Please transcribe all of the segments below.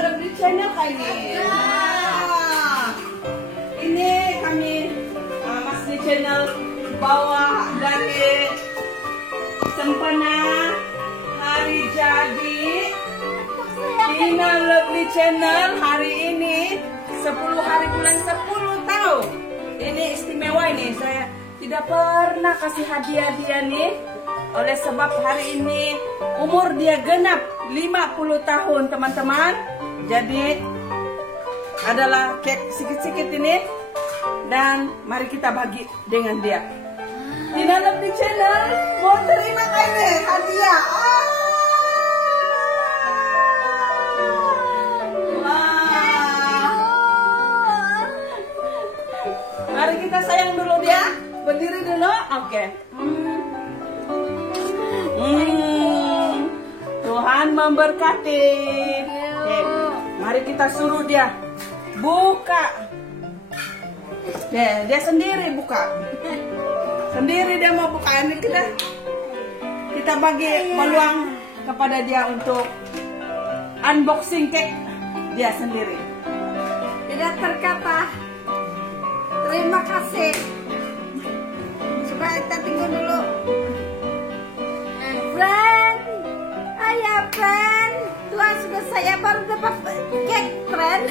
Lovely Channel kali ini. Nah, ini kami Masni Channel bawa dari sempena hari jadi Tina Lovely Channel hari ini 10 hari bulan 10 tahun. Ini istimewa ini, saya tidak pernah kasih hadiah dia nih. Oleh sebab hari ini umur dia genap 50 tahun teman-teman. Jadi adalah kek sikit-sikit ini. Dan mari kita bagi dengan dia. Tina Lovely Channel mau terima ini hadiah. Mari kita sayang dulu dia. Berdiri dulu. Oke. Tuhan memberkati. Oke. Mari kita suruh dia buka. Dia sendiri buka. Sendiri dia mau buka. Ini kita bagi peluang kepada dia untuk unboxing cake dia sendiri. Tidak terkata. Terima kasih. Coba kita tunggu dulu. Friend, ayah friend, Tuhan sudah saya baru dapat cake friend.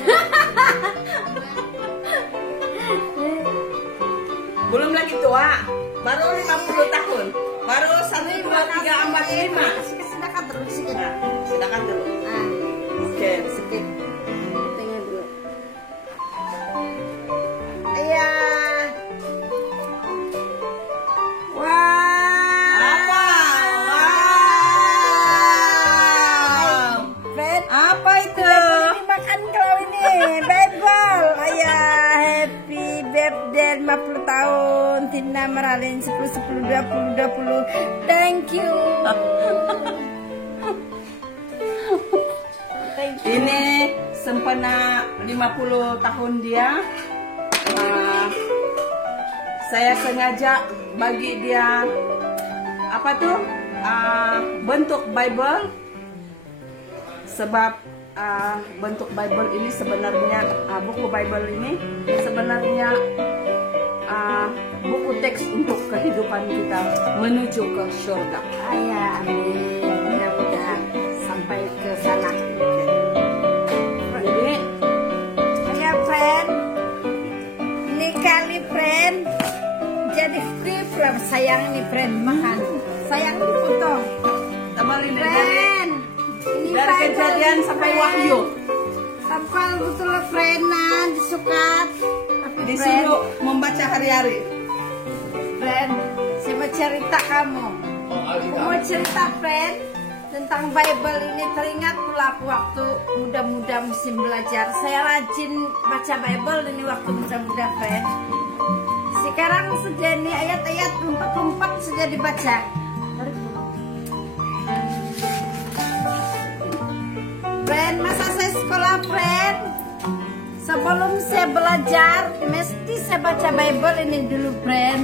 Belum lagi tua, baru 50 tahun. Baru 1, 2, 3, 4, 5. Silakan terus sedikit. Nah, silakan dulu. Oke, sedikit. Tengok dulu. Ayah. Wah. Apa? Wow. Friend, Apa itu? dimakan kalau ini Bible. Ayah, happy birthday 50 tahun. Tina Meralin 10 10 20 20. Thank you. Thank you. Ini sempena 50 tahun dia. Saya sengaja bagi dia apa tuh bentuk Bible, sebab bentuk Bible ini sebenarnya buku Bible ini sebenarnya buku teks untuk kehidupan kita menuju ke surga. Ayah, amin. Mudah-mudahan sampai ke sana. Jadi Ayah, friend. Ini kali friend. Jadi free from sayang nih friend makan. Sayang foto. kembali Friend. Ini dari Bible, kejadian sampai friend. wahyu. Sapkal betul friend nah disukat. Tapi friend, Disuruh membaca hari-hari. friend, saya mau cerita kamu. Aku mau cerita friend tentang Bible ini. Teringat pula aku waktu muda-muda musim belajar. Saya rajin baca Bible ini waktu muda-muda friend. Sekarang sudah nih ayat-ayat lompat-lompat sudah dibaca. Friend, masa saya sekolah friend, sebelum saya belajar mesti saya baca Bible ini dulu friend.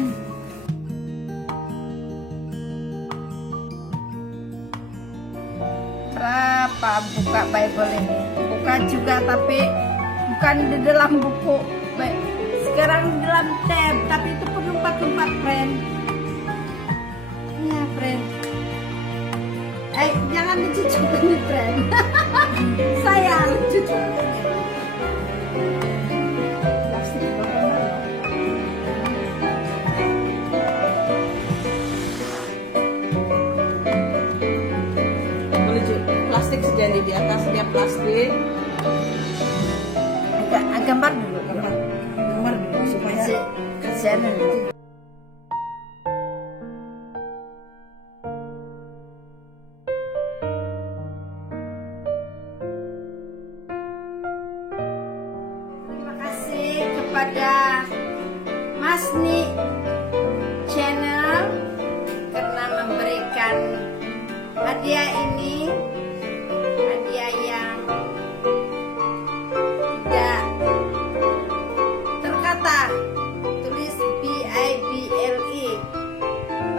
Berapa buka Bible ini? Buka juga tapi bukan di dalam buku. Sekarang di dalam tab, tapi itu pun lompat-lompat friend. Ya friend. Jangan dicucuk nih friend. Sayang, cucuk. Plastik sejadi di atas dia plastik. Gambar dulu. Gambar dulu supaya kasihan nanti. Terima kasih kepada Masni Channel karena memberikan hadiah ini, hadiah yang tidak terkata. Tulis BIBLE.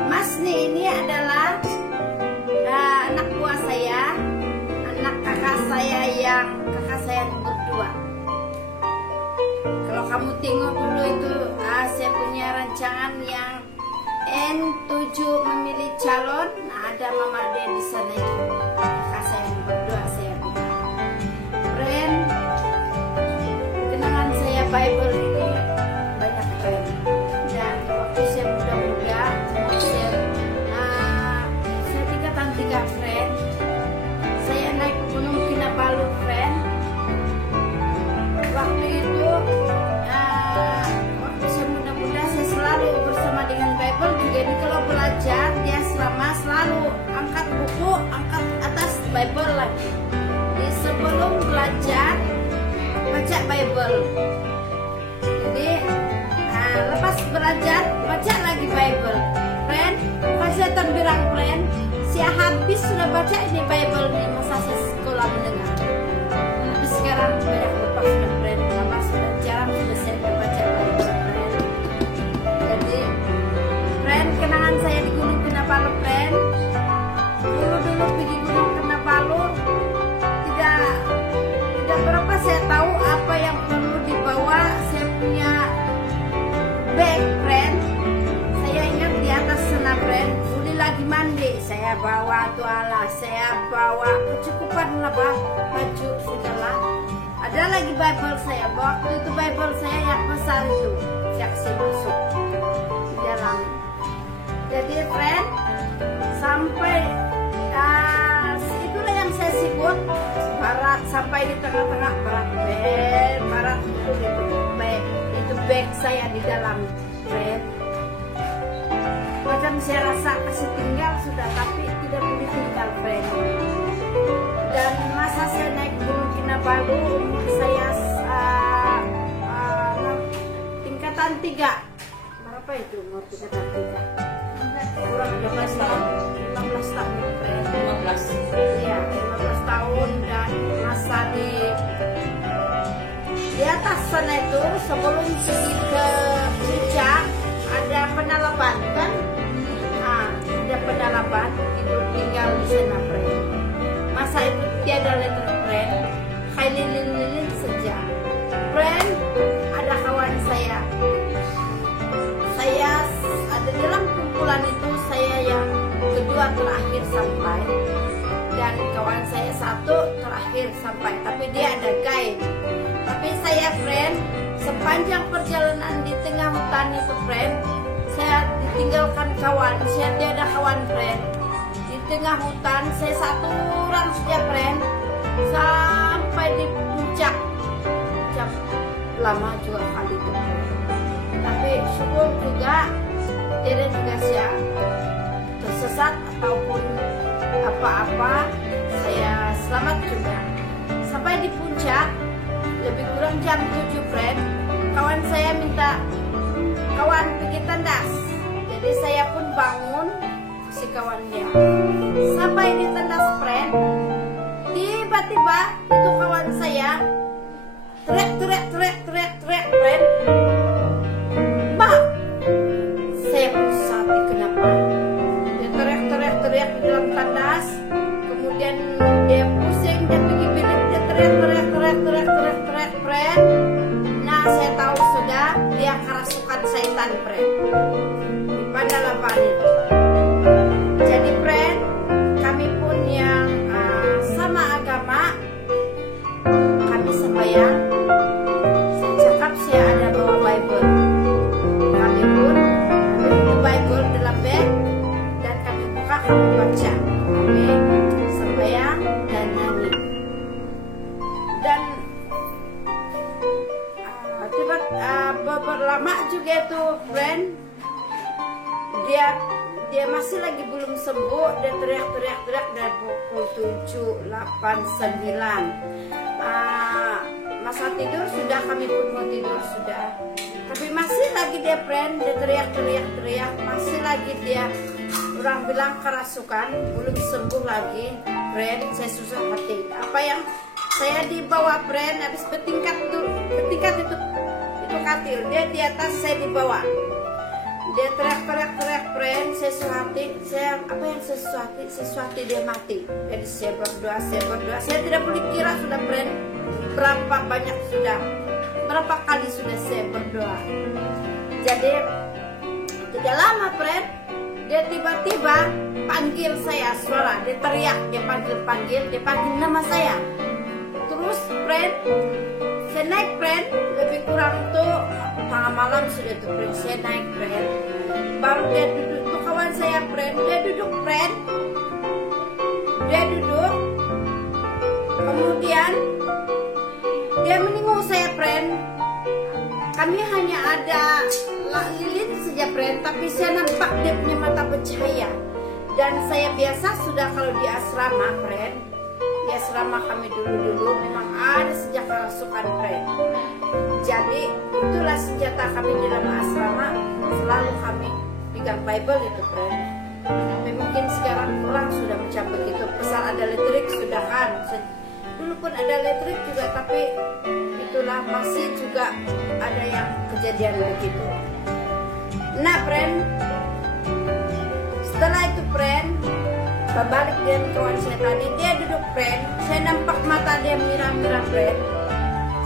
Masni ini adalah anak buah saya, anak kakak saya saya nomor 2. Kalau kamu tengok dulu itu saya punya rancangan yang N7 memilih calon. Nah, ada Mama D di sana itu. Kakak saya nomor 2 saya bilang. Friend, kenangan saya Bible ini banyak friend. Dan waktu saya muda-muda, saya tingkatan 3 friend. Saya naik Gunung Kinabalu friend. Waktu itu waktu saya muda-muda saya selalu bersama dengan Bible juga. Ini kalau belajar dia selalu angkat buku, angkat atas Bible lagi. Jadi sebelum belajar baca Bible. Jadi lepas belajar baca lagi Bible. Friend, pas saya bilang friend, saya habis sudah baca ini Bible di masa saya sekolah menengah. Tapi sekarang banyak lupa sudah friend, lama sudah jarang sudah saya baca Bible friend. Jadi friend, kenangan saya di Gunung Kinabalu friend. Dulu pergi Gunung Kinabalu tidak berapa saya tahu apa yang perlu dibawa. Saya punya bag friend. Saya ingat di atas sana friend, Uli lagi mandi, saya bawa tuala, saya bawa kecukupan lah baju segala. Ada lagi Bible saya, waktu itu Bible saya yang besar itu, yang saya masuk di dalam. Jadi friend, sampai itulah yang saya sebut barat, sampai di tengah-tengah barat itu bag saya di dalam friend. Macam saya rasa kasih tinggal sudah, tapi tidak boleh tinggal friend. Dan masa saya naik Gunung Kinabalu, umur saya tingkatan 3. Berapa itu umur tingkatan 3? Kurang 15 tahun. 15 tahun friend. 15. Iya, 15 tahun. Dan masa di atas sana itu sebelum pergi ke puncak ada penalaban kan? Ada penalaban, itu tinggal di sana friend. Masa itu tiada letter friend, kayak lilin-lilin saja friend. Ada kawan saya ada dalam kumpulan itu, saya yang kedua terakhir sampai, dan kawan saya satu terakhir sampai, tapi dia ada guide. Tapi saya friend, sepanjang perjalanan di tengah hutan itu friend, saya ditinggalkan kawan, saya tiada kawan friend. Di tengah hutan saya satu orang saja friend, sampai di puncak. Jam lama juga kali itu. Tapi syukur juga tidak juga saya tersesat ataupun apa-apa, saya selamat juga. Sampai di puncak lebih kurang jam 7 friend, kawan saya minta kawan pergi tandas. Jadi saya pun bangun si kawan dia. Sampai di tandas friend, tiba-tiba itu kawan saya teriak friend. Mbak, saya pusat kenapa? Dia teriak di dalam tandas. Kemudian dia pusing, dia pergi bilik, dia teriak friend. Nah, saya tahu sudah dia kerasukan setan friend di Pandalapan itu. Jadi friend, kami pun yang sama agama, kami sembahyang. Saya cakap saya ada bawa Bible. Kami pun ambil itu Bible dalam bag dan kami buka, kami baca, kami sembahyang dan nyanyi. Dan beberapa lama juga itu friend, dia masih lagi belum sembuh. Dia teriak dari pukul 7, 8, 9. Masa tidur sudah, kami pun mau tidur sudah. Tapi masih lagi dia friend, dia teriak, masih lagi dia. Orang bilang kerasukan, belum sembuh lagi friend. Saya susah hati. Apa yang saya dibawa friend, habis bertingkat itu katil, dia di atas, saya di bawah. Dia teriak friend, saya suhati, apa yang saya suhati dia mati. Jadi saya berdoa, saya tidak boleh kira sudah friend. berapa kali sudah saya berdoa. Jadi tidak lama friend, dia tiba-tiba panggil saya, suara dia teriak, dia panggil nama saya. Terus friend, saya naik friend, lebih kurang tuh tengah malam sudah tuh friend, saya naik friend. Baru dia duduk, tuh kawan saya friend, dia duduk friend, kemudian dia menengok saya friend. Kami hanya ada lilin saja friend, tapi saya nampak dia punya mata bercahaya. Dan saya biasa sudah kalau di asrama friend, di asrama kami dulu memang ada senjata rasukan friend. Jadi itulah senjata kami di dalam asrama, selalu kami pegang Bible itu friend. Tapi mungkin sekarang kurang sudah macam begitu, pasal ada listrik sudah kan. Dulu pun ada listrik juga, tapi itulah masih juga ada yang kejadian begitu. Nah friend, setelah itu friend, berbalik dengan kawan saya tadi, dia duduk friend, saya nampak mata dia merah-merah friend.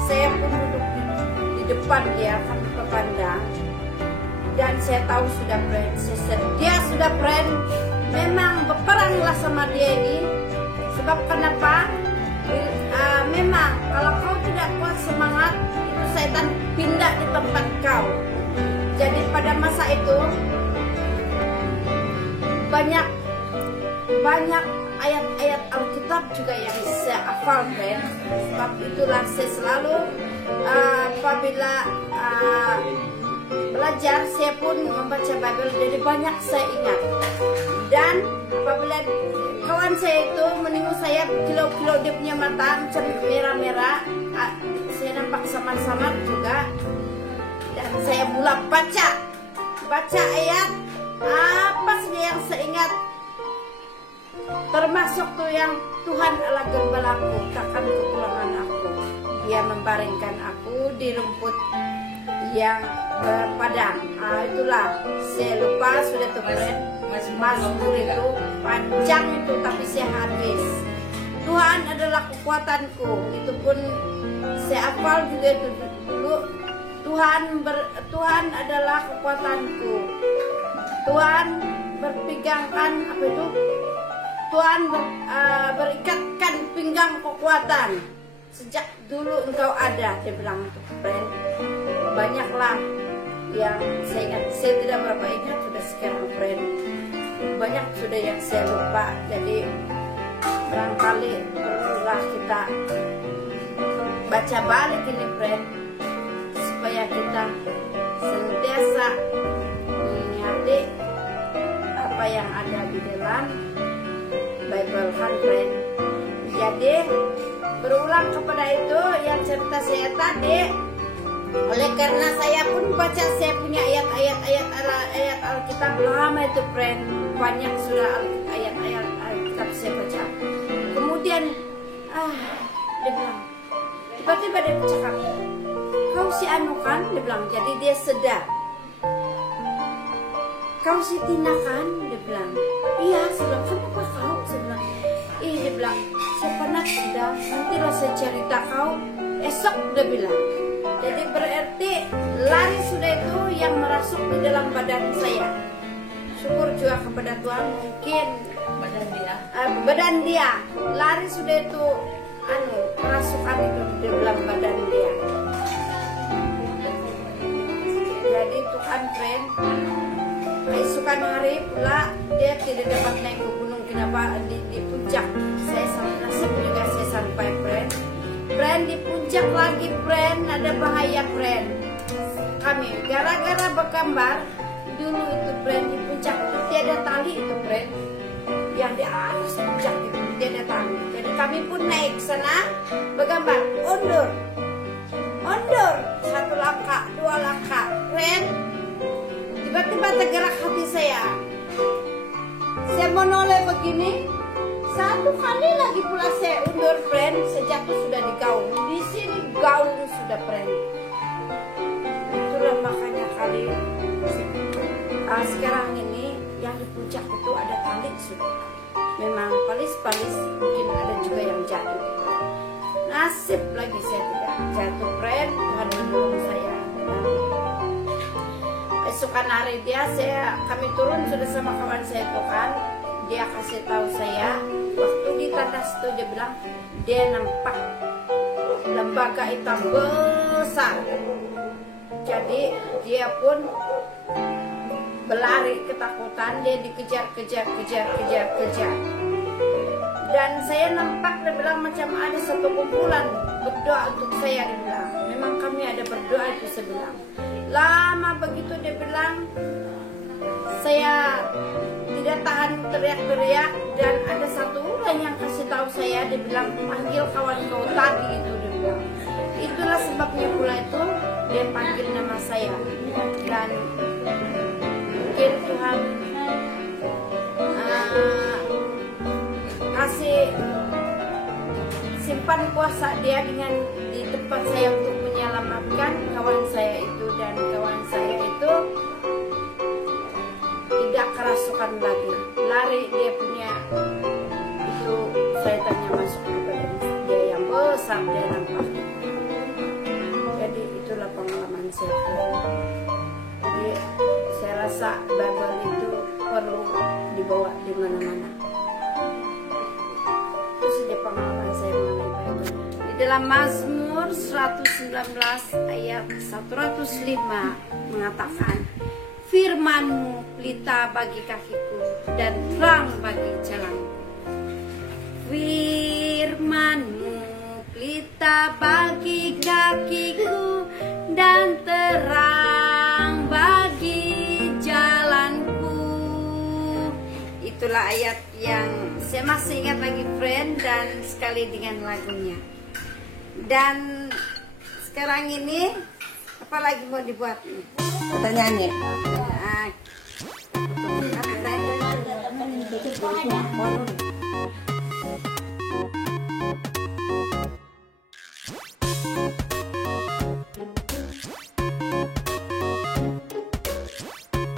Saya pun duduk di depan dia, kami berpandang, dan saya tahu sudah friend, dia sudah friend, memang berperanglah sama dia ini. Sebab kenapa? Memang kalau kau tidak kuat semangat, itu setan pindah di tempat kau. Jadi pada masa itu banyak ayat-ayat Alkitab juga yang saya hafal friend. Sebab itulah saya selalu apabila belajar, saya pun membaca Bible, jadi banyak saya ingat. Dan apabila kawan saya itu menengok saya, kilau-kilau dia punya mata macam merah-merah, saya nampak samar-samar juga. Dan saya mula baca ayat apa saja yang saya ingat, termasuk tuh yang Tuhan adalah gembalaku, takkan kekurangan aku. Dia membaringkan aku di rumput yang padang. Itulah saya lupa sudah tuh friend. Mazmur itu panjang itu, tapi saya habis. Tuhan adalah kekuatanku, itu pun saya hafal juga itu dulu. Tuhan adalah kekuatanku. Tuhan berpegangkan apa itu? Tuhan berikatkan pinggang kekuatan. Sejak dulu engkau ada, dia bilang itu friend. Banyaklah yang saya ingat, saya tidak berapa ingat sudah sekarang friend. Banyak sudah yang saya lupa, jadi barangkali perlulah kita baca balik ini friend, supaya kita senantiasa mengingati apa yang ada di dalam Bible kan friend. Jadi berulang kepada itu yang cerita saya tadi. Oleh karena saya pun baca, saya punya ayat Alkitab lama itu friend, banyak sudah ayat-ayat Alkitab saya baca. Kemudian dia bilang, tiba-tiba dia bercakap, kau si anu kan, dia bilang. Jadi dia sedar, kau si Tina kan, dia bilang. Iya, saya bilang, kenapa kau? Saya bilang, dia bilang, saya pernah sudah, nantilah saya cerita kau esok, dia bilang. Jadi berarti lari sudah itu yang merasuk di dalam badan saya. Syukur juga kepada Tuhan, mungkin badan dia lari sudah itu kerasukan itu di dalam badan dia. Jadi Tuhan friend, keesokan hari pula dia tidak dapat naik ke gunung, kenapa di puncak. Saya nasib juga saya sampai friend. Friend di puncak lagi friend, ada bahaya friend. Kami gara-gara bergambar dulu itu friend, di puncak itu tiada tali itu friend, yang di atas puncak itu tiada tali. Jadi kami pun naik sana bergambar, undur, satu langkah, dua langkah friend. Tiba-tiba tergerak hati saya mau noleh begini. Satu kali lagi pula saya undur friend, saya jatuh sudah di gaung. Di sini gaung sudah friend. Itulah makanya kali sekarang ini yang di puncak itu ada tali sudah. Memang palis-palis, mungkin ada juga yang jatuh. Nah nasib lagi saya tidak jatuh, friend. Tuhan menolong saya. Esokan hari kami turun sudah sama kawan saya itu kan, dia kasih tahu saya waktu di tandas itu, dia bilang dia nampak lembaga hitam besar. Jadi dia pun berlari ketakutan, dia dikejar. Dan saya nampak, dia bilang macam ada satu kumpulan berdoa untuk saya, dia bilang. Memang kami ada berdoa itu, saya bilang. Lama begitu dia bilang, saya tidak tahan teriak-teriak, dan ada satu orang yang kasih tahu saya, dia bilang panggil kawan kau tadi itu, dia bilang. Itulah sebabnya pula itu dia panggil nama saya, dan mungkin Tuhan kasih simpan kuasa dia dengan di tempat saya untuk menyelamatkan kawan saya itu, dan kawan saya itu tidak kerasukan lagi, lari dia punya itu setannya masuk ke badan dia yang besar, dia nampak. Jadi itulah pengalaman saya. Jadi saya rasa Bible itu perlu dibawa di mana-mana. Itu saja pengalaman saya mengenai Bible. Di dalam Mazmur 119 ayat 105 mengatakan, firman-Mu pelita bagi kakiku dan terang bagi jalanku. Firman-Mu pelita bagi kakiku dan terang bagi jalanku. Itulah ayat yang saya masih ingat lagi, friend, dan sekali dengan lagunya. Dan sekarang ini apa lagi mau dibuat nih? Kita nyanyi.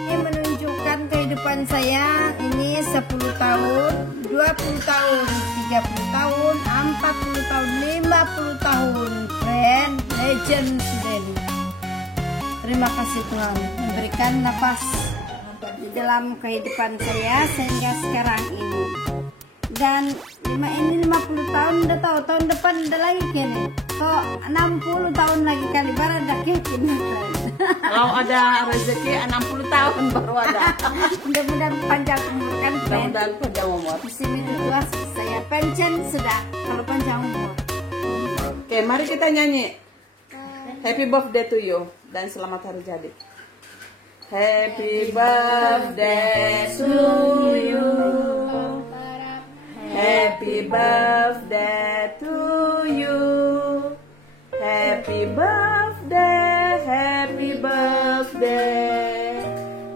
Ini menunjukkan kehidupan saya ini 10 tahun, 20 tahun, 30 tahun, 40 tahun, 50 tahun, friend, legend sudah ini. Terima kasih Tuhan memberikan nafas di dalam kehidupan saya sehingga sekarang ini. Dan ini 50 tahun udah tahu, tahun depan udah lagi kini. Kok 60 tahun lagi kali baru ada kevin. Kalau ada rezeki 60 tahun baru ada. Mudah-mudahan panjang umur kan, friend. Mudah-mudahan panjang umur. Di sini juga saya pensiun sudah kalau panjang umur. Oke, mari kita nyanyi. Happy birthday to you dan selamat hari jadi. Happy birthday to you. Happy birthday to you. Happy birthday, happy birthday.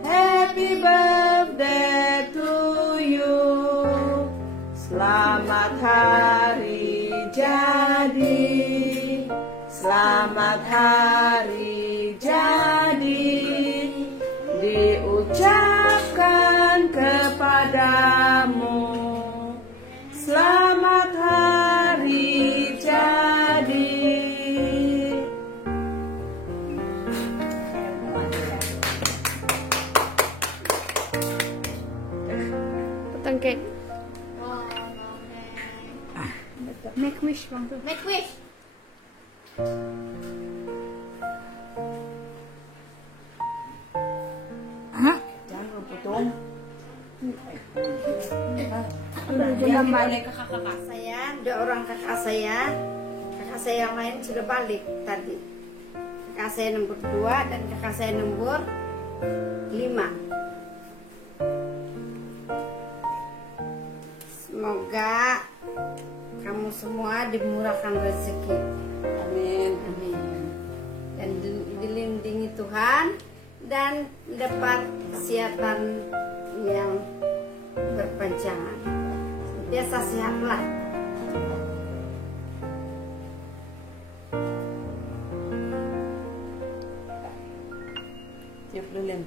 Happy birthday to you. Selamat hari jadi. Selamat hari jadi. Diucapkan kepadamu. Selamat hari jadi. Potong cake. Make wish bang tuh. Make wish. Jangan potong. Jangan balik ke kakak saya, ada orang kakak saya yang lain sudah balik tadi. Kakak saya nomor 2 dan kakak saya nomor 5. Semoga kamu semua dimurahkan rezeki. Amin. Amin. Dan dilindungi Tuhan dan dapat kesehatan yang berpanjangan. Biasa sehatlah. Tiup lilin.